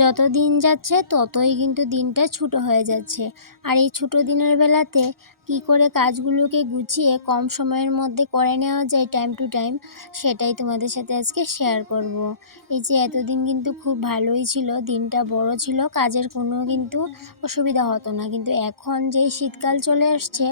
যত দিন যাচ্ছে ততই কিন্তু দিনটা ছোটো হয়ে যাচ্ছে। আর এই ছোটো দিনের বেলাতে কি করে কাজগুলোকে গুছিয়ে কম সময়ের মধ্যে করে নেওয়া যায় টাইম টু টাইম, সেটাই তোমাদের সাথে আজকে শেয়ার করব। এই যে এতদিন কিন্তু খুব ভালোই ছিল, দিনটা বড় ছিল, কাজের কোনো কিন্তু অসুবিধা হতো না। কিন্তু এখন যেই শীতকাল চলে আসছে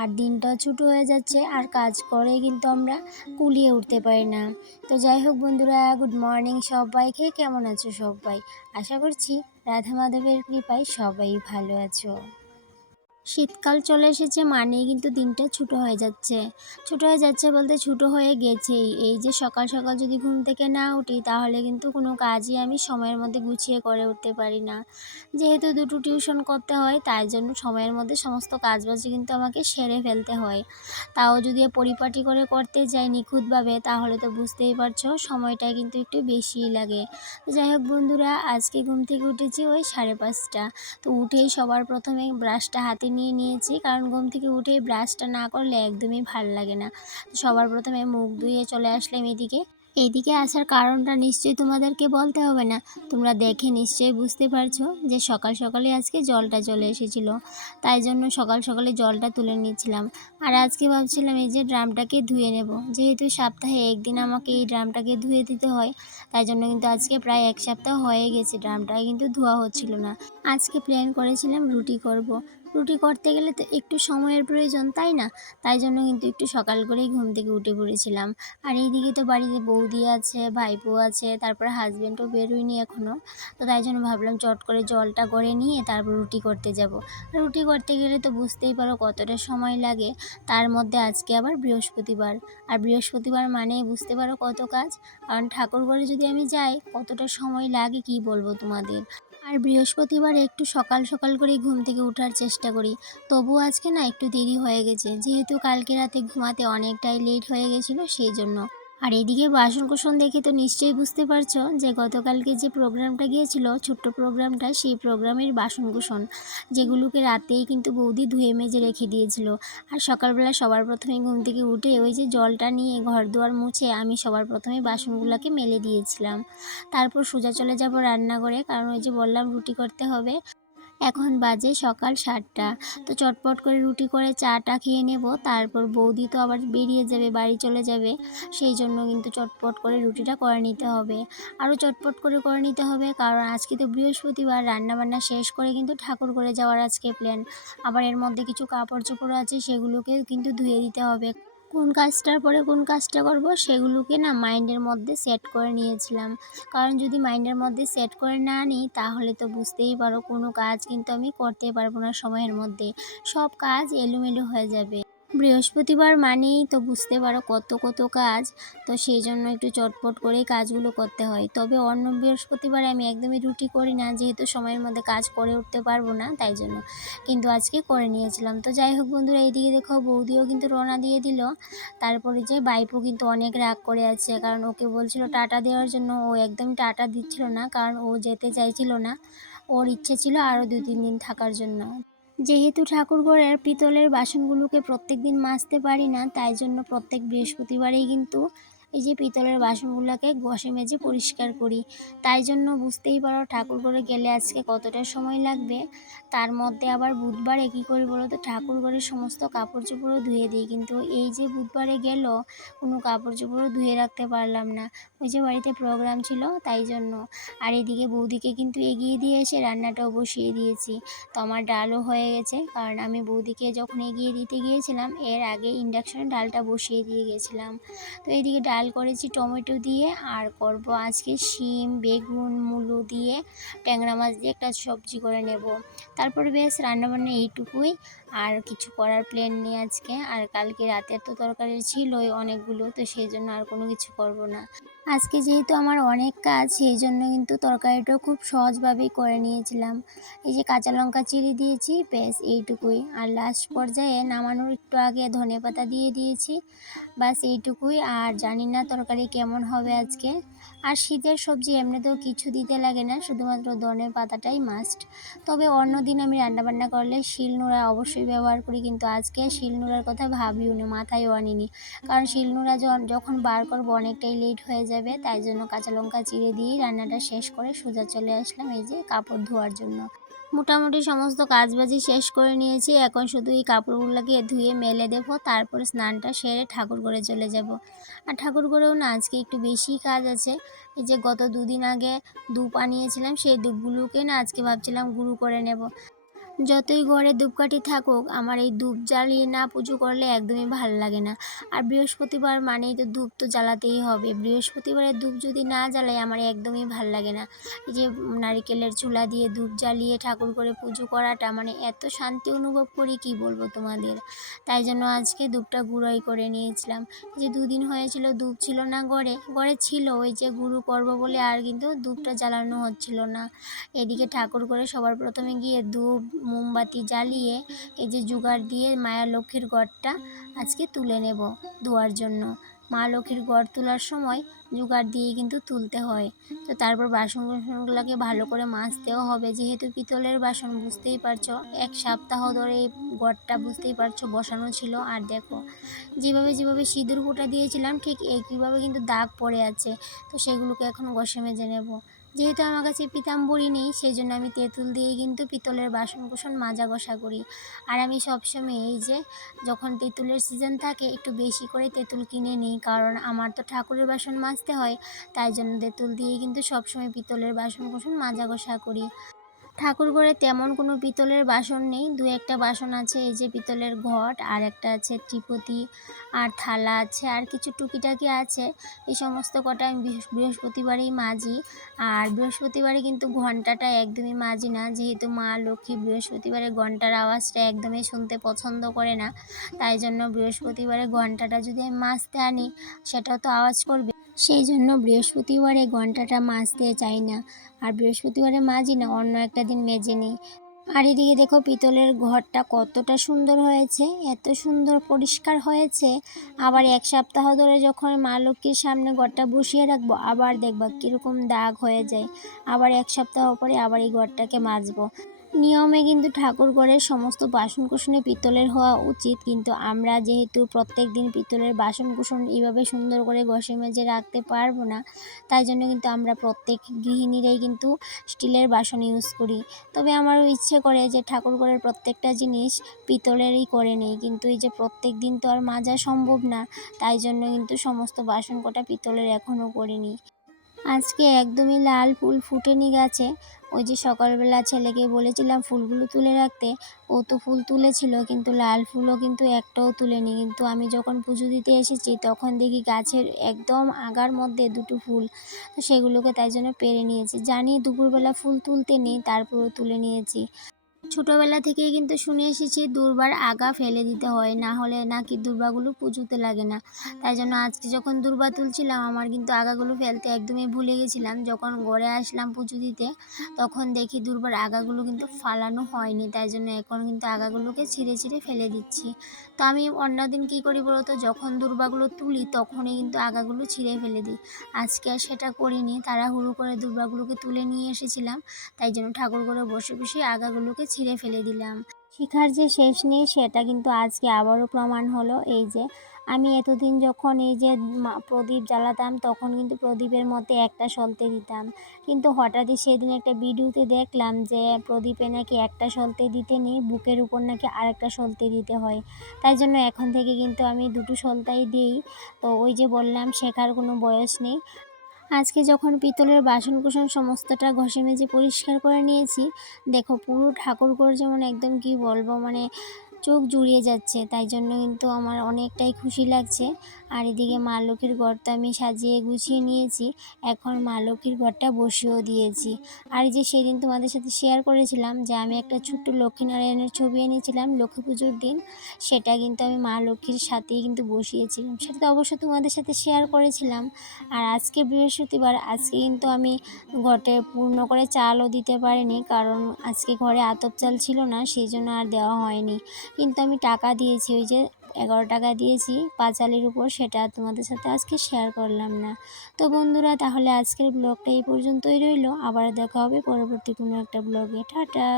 আর দিনটা ছোটো হয়ে যাচ্ছে, আর কাজ করে কিন্তু আমরা কুলিয়ে উঠতে পারি না। তো যাই হোক বন্ধুরা, গুড মর্নিং সবাইকে। কেমন আছো সবাই? আশা করছি রাধা মাধবের কৃপায় সবাই ভালো আছো। শীতকাল চলে এসেছে মানেই কিন্তু দিনটা ছোটো হয়ে যাচ্ছে। ছোটো হয়ে যাচ্ছে বলতে ছোটো হয়ে গেছেই। এই যে সকাল সকাল যদি ঘুম থেকে না উঠি তাহলে কিন্তু কোনো কাজই আমি সময়ের মধ্যে গুছিয়ে করে উঠতে পারি না। যেহেতু দুটো টিউশন করতে হয়, তাই জন্য সময়ের মধ্যে সমস্ত কাজবাজ কিন্তু আমাকে সেরে ফেলতে হয়। তাও যদি পরিপাটি করে করতে যাই নিখুঁতভাবে, তাহলে তো বুঝতেই পারছো সময়টা কিন্তু একটু বেশিই লাগে। তো যাই হোক বন্ধুরা, আজকে ঘুম থেকে উঠেছি ওই 5:30। তো উঠেই সবার প্রথমে ব্রাশটা হাতে নিয়ে নিয়েছি, কারণ ঘুম থেকে উঠেই ব্রাশটা না করলে একদমই ভাল লাগে না। তো সবার প্রথমে মুখ ধুয়ে চলে আসলাম এইদিকে আসার কারণটা নিশ্চয়ই তোমাদেরকে বলতে হবে না, তোমরা দেখে নিশ্চয়ই বুঝতে পারছো যে সকাল সকালে আজকে জলটা চলে এসেছিলো, তাই জন্য সকাল সকালে জলটা তুলে নিচ্ছিলাম। আর আজকে ভাবছিলাম এই যে ড্রামটাকে ধুয়ে নেব, যেহেতু সপ্তাহে একদিন আমাকে এই ড্রামটাকে ধুয়ে দিতে হয়, তাই জন্য কিন্তু আজকে প্রায় 1 সপ্তাহ হয়ে গেছে ড্রামটা কিন্তু ধোয়া হচ্ছিল না। আজকে প্ল্যান করেছিলাম রুটি করব। রুটি করতে গেলে তো একটু সময়ের প্রয়োজন, তাই না? তাই জন্য কিন্তু একটু সকাল করেই ঘুম থেকে উঠে পড়েছিলাম। আর এইদিকে তো বাড়িতে বৌদি আছে, ভাইপো আছে, তারপরে হাজব্যান্ডও বেরোয়নি এখনও। তো তাই জন্য ভাবলাম চট করে জলটা করে নিয়ে তারপর রুটি করতে যাব। রুটি করতে গেলে তো বুঝতেই পারো কতটা সময় লাগে। তার মধ্যে আজকে আবার বৃহস্পতিবার, আর বৃহস্পতিবার মানেই বুঝতে পারো কত কাজ। কারণ ঠাকুরঘরে যদি আমি যাই কতটা সময় লাগে কি বলবো তোমাদের। আর বৃহস্পতিবার একটু সকাল সকাল করেই ঘুম থেকে ওঠার চেষ্টা করি, তবুও আজকে না একটু দেরি হয়ে গেছে, যেহেতু কালকে রাতে ঘুমাতে অনেকটাই লেট হয়ে গেছিলো সেই জন্য। আর এদিকে বাসনকোসন দেখে তো নিশ্চয়ই বুঝতে পারছো যে গতকালকে যে প্রোগ্রামটা গিয়েছিল, ছোট্ট প্রোগ্রামটা, সেই প্রোগ্রামের বাসনকোসন যেগুলোকে রাতেই কিন্তু বৌদি ধুয়ে মেজে রেখে দিয়েছিল। আর সকালবেলা সবার প্রথমে ঘুম থেকে উঠে ওই যে জলটা নিয়ে ঘর দুয়ার মুছে আমি সবার প্রথমে বাসনগুলোকে মেলে দিয়েছিলাম। তারপর সোজা চলে যাব রান্নাঘরে, কারণ ওই যে বললাম রুটি করতে হবে। এখন বাজে সকাল 7টা। তো চটপট করে রুটি করে চাটা খেয়ে নেব, তারপর বৌদি তো আবার বেরিয়ে যাবে, বাড়ি চলে যাবে। সেই জন্য কিন্তু চটপট করে রুটিটা করে নিতে হবে। আরও চটপট করে করে নিতে হবে, কারণ আজকে তো বৃহস্পতিবার, রান্নাবান্না শেষ করে কিন্তু ঠাকুর করে যাওয়ার আজকে প্ল্যান। আবার এর মধ্যে কিছু কাপড় চোপড় আছে, সেগুলোকেও কিন্তু ধুয়ে দিতে হবে। কোন কাজটার পরে কোন কাজটা করব সেগুলোকে না মাইন্ডের মধ্যে সেট করে নিয়েছিলাম। কারণ যদি মাইন্ডের মধ্যে সেট করে না নিই তাহলে তো বুঝতেই পারো কোনো কাজ কিন্তু আমি করতে পারবো না সময়ের মধ্যে, সব কাজ এলোমেলো হয়ে যাবে। বৃহস্পতিবার মানেই তো বুঝতে পারো কত কত কাজ। তো সেই জন্য একটু চটপট করেই কাজগুলো করতে হয়। তবে অন্য বৃহস্পতিবারে আমি একদমই রুটি করি না, যেহেতু সময়ের মধ্যে কাজ করে উঠতে পারবো না, তাই জন্য। কিন্তু আজকে করে নিয়েছিলাম। তো যাই হোক বন্ধুরা, এইদিকে দেখো বৌদিও কিন্তু রওনা দিয়ে দিল। তারপরে যে ভাইপো কিন্তু অনেক রাগ করে আছে, কারণ ওকে বলছিল টাটা দেওয়ার জন্য, ও একদম টাটা দিচ্ছিল না, কারণ ও যেতে চাইছিল না। ওর ইচ্ছে ছিল আরও 2-3 দিন থাকার জন্য। যেহেতু ঠাকুরঘরের পিতলের বাসনগুলোকে প্রত্যেক দিন মাজতে পারি না, তাই জন্য প্রত্যেক বৃহস্পতিবারেই কিন্তু এই যে পিতলের বাসনগুলোকে ঘষে মেজে পরিষ্কার করি। তাই জন্য বুঝতেই পারো ঠাকুরঘরে গেলে আজকে কতটা সময় লাগবে। তার মধ্যে আবার বুধবারে কী করি বলো তো, ঠাকুরঘরের সমস্ত কাপড় চোপড়ও ধুয়ে দিই, কিন্তু এই যে বুধবারে গেল কোনো কাপড় চোপড়ও ধুয়ে রাখতে পারলাম না। ওই যে বাড়িতে প্রোগ্রাম ছিল তাই জন্য। আর এদিকে বৌদিকে কিন্তু এগিয়ে দিয়ে এসে রান্নাটাও বসিয়ে দিয়েছি। তো আমার ডালও হয়ে গেছে, কারণ আমি বৌদিকে যখন এগিয়ে দিতে গিয়েছিলাম এর আগে ইন্ডাকশনে ডালটা বসিয়ে দিয়ে গেছিলাম। তো এদিকে ডাল করেছি টমেটো দিয়ে, আর করব আজকে শিম, বেগুন, মূলো দিয়ে ট্যাংরা মাছ দিয়ে একটা সবজি করে নেব। তারপরে বেশ রান্নাবান্না এইটুকুই, আর কিছু করার প্ল্যান নেই আজকে। আর কালকে রাতের তো তরকারি ছিলই অনেকগুলো, তো সেই জন্য আর কোনো কিছু করব না। আজকে যেহেতু আমার অনেক কাজ, সেই জন্য কিন্তু তরকারিটাও খুব সহজভাবেই করে নিয়েছিলাম। এই যে কাঁচা লঙ্কা চিড়ে দিয়েছি, ব্যাস এইটুকুই। আর লাস্ট পর্যায়ে নামানোর একটু আগে ধনেপাতা দিয়ে দিয়েছি, বাস এইটুকুই। আর জানি না তরকারি কেমন হবে আজকে। আর শীতের সবজি এমনিতেও কিছু দিতে লাগে না, শুধুমাত্র ধনে পাতাটাই মাস্ট। তবে অন্য দিন আমি রান্নাবান্না করলে শিলনোড়া অবশ্যই ব্যবহার করি, কিন্তু আজকে শিলনোড়ার কথা ভাবিও না, মাথায়ও আনিনি। কারণ শিলনোড়া যখন বার করবো অনেকটাই লেট হয়ে যাবে, তাই জন্য কাঁচা লঙ্কা চিড়ে দিয়েই রান্নাটা শেষ করে সোজা চলে আসলাম এই যে কাপড় ধোয়ার জন্য। মোটামুটি সমস্ত কাজবাজি শেষ করে নিয়েছি, এখন শুধু এই কাপড়গুলোকে ধুয়ে মেলে দেবো, তারপরে স্নানটা সেরে ঠাকুর ঘরে চলে যাব। আর ঠাকুর ঘরেও না আজকে একটু বেশিই কাজ আছে। এই যে গত দুদিন আগে ধূপ আনিয়েছিলাম, সেই ধূপগুলোকে না আজকে ভাবছিলাম গুঁড়ো করে নেব। যতই ঘরে ধূপকাঠি থাকুক, আমার এই ধূপ জ্বালিয়ে না পুজো করলে একদমই ভালো লাগে না। আর বৃহস্পতিবার মানেই তো ধূপ তো জ্বালাতেই হবে, বৃহস্পতিবারে ধূপ যদি না জ্বালাই আমার একদমই ভালো লাগে না। এই যে নারিকেলের চুলা দিয়ে ধূপ জ্বালিয়ে ঠাকুর করে পুজো করাটা মানে এত শান্তি অনুভব করি কি বলবো তোমাদের। তাই জন্য আজকে ধূপটা গুঁড়োই করে নিয়েছিলাম। এই যে দুদিন হয়েছিল ধূপ ছিল না ঘরে, ঘরে ছিল ওই যে গুঁড়ো করবো বলে, আর কিন্তু ধূপটা জ্বালানো হচ্ছিল না। এদিকে ঠাকুর করে সবার প্রথমে গিয়ে ধূপ মোমবাতি জ্বালিয়ে এই যে জোগাড় দিয়ে মায়া লক্ষ্মীর গড়টা আজকে তুলে নেব ধোয়ার জন্য। মা লক্ষ্মীর গড় তোলার সময় জোগাড় দিয়ে কিন্তু তুলতে হয়। তো তারপর বাসনগুলোকে ভালো করে মাজতেও হবে, যেহেতু পিতলের বাসন বুঝতেই পারছো, 1 সপ্তাহ ধরে এই গড়টা বুঝতেই পারছো বসানো ছিল। আর দেখো যেভাবে যেভাবে সিঁদুর ফোঁটা দিয়েছিলাম ঠিক একইভাবে কিন্তু দাগ পড়ে আছে। তো সেগুলোকে এখন ঘষে মেজে নেব। যেহেতু আমার কাছে পিতাম্বরী নেই, সেই জন্য আমি তেঁতুল দিয়েই কিন্তু পিতলের বাসন মাজা ঘষা করি। আর আমি সবসময় এই যে যখন তেঁতুলের সিজন থাকে একটু বেশি করে তেঁতুল কিনে নিই, কারণ আমার তো ঠাকুরের বাসন মাজতে হয়। তাই জন্য তেঁতুল দিয়েই কিন্তু সবসময় পিতলের বাসন মাজা ঘষা করি। ঠাকুর ঘরে তেমন কোনো পিতলের বাসন নেই, দু একটা বাসন আছে, এই যে পিতলের ঘট, আর একটা আছে ত্রিপতি, আর থালা আছে, আর কিছু টুকিটাকি আছে। এই সমস্ত কটা আমি বৃহস্পতিবারেই মাজি। আর বৃহস্পতিবারে কিন্তু ঘণ্টাটা একদমই মাজি না, যেহেতু মা লক্ষ্মী বৃহস্পতিবারে ঘণ্টার আওয়াজটা একদমই শুনতে পছন্দ করে না। তাই জন্য বৃহস্পতিবারে ঘণ্টাটা যদি আমি মাজতে আনি সেটাও তো আওয়াজ করবে, সেই জন্য বৃহস্পতিবারে ঘণ্টাটা মাজতে চাই না। আর বৃহস্পতিবারে মাজি না, অন্য একটা দিন মেজে নিই। আর এদিকে দেখো পিতলের ঘরটা কতটা সুন্দর হয়েছে, এত সুন্দর পরিষ্কার হয়েছে। আবার 1 সপ্তাহ ধরে যখন মা লক্ষ্মীর সামনে ঘরটা বসিয়ে রাখবো আবার দেখবা কীরকম দাগ হয়ে যায়। আবার 1 সপ্তাহ পরে আবার এই ঘরটাকে মাজবো। নিয়মে কিন্তু ঠাকুর ঘরের সমস্ত বাসনকুসনে পিতলের হওয়া উচিত, কিন্তু আমরা যেহেতু প্রত্যেক দিন পিতলের বাসনকুসন এইভাবে সুন্দর করে ঘষে মেজে রাখতে পারবো না, তাই জন্য কিন্তু আমরা প্রত্যেক গৃহিণীরাই কিন্তু স্টিলের বাসন ইউজ করি। তবে আমারও ইচ্ছে করে যে ঠাকুর ঘরের প্রত্যেকটা জিনিস পিতলেরই করে নেই, কিন্তু এই যে প্রত্যেক দিন তো আর মাজা সম্ভব না, তাই জন্য কিন্তু সমস্ত বাসন কটা পিতলের এখনও করিনি। আজকে একদমই লাল ফুল ফুটেনি গাছে। ওই যে সকালবেলা ছেলেকে বলেছিলাম ফুলগুলো তুলে রাখতে, ও তো ফুল তুলেছিল, কিন্তু লাল ফুলও কিন্তু একটাও তুলেনি। কিন্তু আমি যখন পুজো দিতে এসেছি তখন দেখি গাছের একদম আগার মধ্যে দুটো ফুল। তো সেগুলোকে তাই জন্য পেরে নিয়েছি, জানি দুপুরবেলা ফুল তুলতে নেই, তারপরেও তুলে নিয়েছি। ছোটবেলা থেকেই কিন্তু শুনে এসেছি দূর্বার আগা ফেলে দিতে হয়, না হলে নাকি দূর্বাগুলো পুজোতে লাগে না। তাই জন্য আজকে যখন দূর্বা তুলছিলাম আমার কিন্তু আগাগুলো ফেলতে একদমই ভুলে গেছিলাম। যখন ঘরে আসলাম পুজো দিতে তখন দেখি দূর্বার আগাগুলো কিন্তু ফালানো হয়নি, তাই জন্য এখন কিন্তু আগাগুলোকে ছিঁড়ে ছিঁড়ে ফেলে দিচ্ছি। তো আমি অন্যদিন কী করি বলতো, যখন দূর্বাগুলো তুলি তখনই কিন্তু আগাগুলো ছিঁড়ে ফেলে দিই। আজকে আর সেটা করিনি, তাড়াহুড়ো করে দূর্বাগুলোকে তুলে নিয়ে এসেছিলাম, তাই জন্য ঠাকুর ঘরে বসে বসে আগাগুলোকে ছিঁড়ে ফেলে দিলাম। শিখার যে শেষ নেই সেটা কিন্তু আজকে আবারও প্রমাণ হলো। এই যে আমি এতদিন যখন এই যে প্রদীপ জ্বালাতাম তখন কিন্তু প্রদীপের মধ্যে একটা সলতে দিতাম, কিন্তু হঠাৎই সেদিন একটা ভিডিওতে দেখলাম যে প্রদীপে নাকি একটা সলতে দিতে নেই, বুকের উপর নাকি আরেকটা সলতে দিতে হয়। তাই জন্য এখন থেকে কিন্তু আমি দুটো সলতাই দিই। তো ওই যে বললাম শেখার কোনো বয়স নেই। আজকে যখন পিতলের বাসনকুসন সমস্তটা ঘষে মেজে পরিষ্কার করে নিয়েছি, দেখো পুরো ঠাকুরঘর যেমন একদম কি বলবো মানে চোখ জুড়িয়ে যাচ্ছে, তাই জন্য কিন্তু আমার অনেকটাই খুশি লাগছে। আর এদিকে মা লক্ষ্মীর ঘরটা আমি সাজিয়ে গুছিয়ে নিয়েছি, এখন মা লক্ষ্মীর ঘরটা বসিয়েও দিয়েছি। আর এই যে সেদিন তোমাদের সাথে শেয়ার করেছিলাম যে আমি একটা ছোট্ট লক্ষ্মীনারায়ণের ছবি এনেছিলাম লক্ষ্মী পুজোর দিন, সেটা কিন্তু আমি মা লক্ষ্মীর সাথেই কিন্তু বসিয়েছিলাম, সেটা তো অবশ্য তোমাদের সাথে শেয়ার করেছিলাম। আর আজকে বৃহস্পতিবার, আজকে কিন্তু আমি ঘটে পূর্ণ করে চালও দিতে পারিনি, কারণ আজকে ঘরে আতপ চাল ছিল না, সেই জন্য আর দেওয়া হয়নি। কিন্তু আমি টাকা দিয়েছি, ওই যে 11 টাকা দিয়েছি পাঁচালির উপর, সেটা তোমাদের সাথে আজকে শেয়ার করলাম না। তো বন্ধুরা তাহলে আজকের ব্লগটা এই পর্যন্তই রইলো, আবার দেখা হবে পরবর্তী কোনো একটা ব্লগে। টাটা।